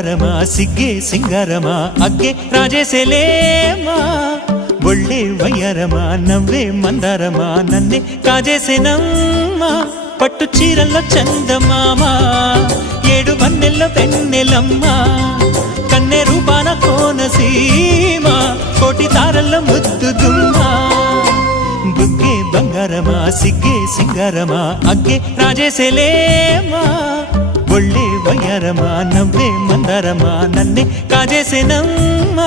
ಬಂಗಾರಮಾ ಸಿಗ್ಗೆ ಸಿಂಗಾರಮಾ ಅಗ್ಗೆ ರಾಜೇಸೆಲೇಮಾ ಒಳ್ಳೆ వయ్యారమా నవ్వే మందారమా నన్నే కాజేసేనమ్మా పట్టు చీరల్లో చందమామ ఏడు వన్నెల్లో వెన్నెలమ్మ కన్నె రూపాన కోనసీమ కోటి తారల్లో ముద్దు గుమ్మ బుగ్గే బంగారమా సిగ్గే సింగారమా అగ్గే రాజేసెలేమా ఒళ్ళే వయ్యారమా నవ్వే మందారమా నన్నే కాజేసేనమ్మా